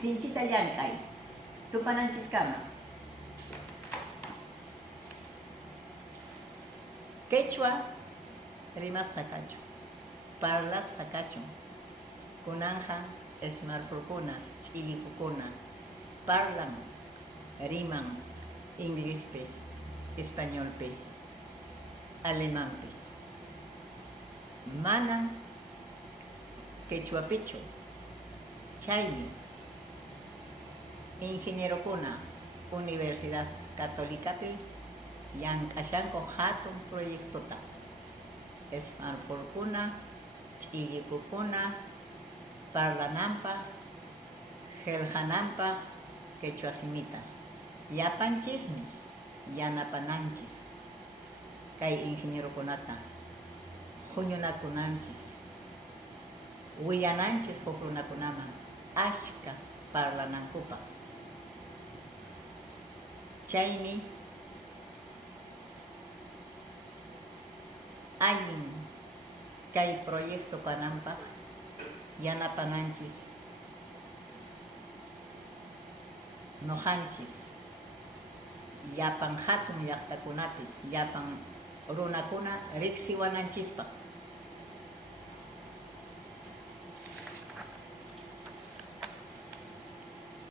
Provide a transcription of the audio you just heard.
Sinchita llank'ay, tupananchiskama. Quechua rimasqa kachu, parlasqa kachun, kunanja smartphone ch'illipukuna, parlan, riman, inglespe, españolpe, alemanpe. Mana quechuapichu, chaymi, ingenierokuna, Universidad Católicapi, llank'ashanku hatun proyectota, smartphonekuna, ch'illipukuna, parlananpaq, qillqananpaq quechua simita. Llapanchismi yanapananchis kay ingenierokunata, huñunakunanchis, willananchis huk runakunaman ashka parlanankupa. Chaymi allin kay proyecto kananpaq yanapananchis nojanchis llapan hatun llaqtakunapi llapan runakuna riqsiwananchispa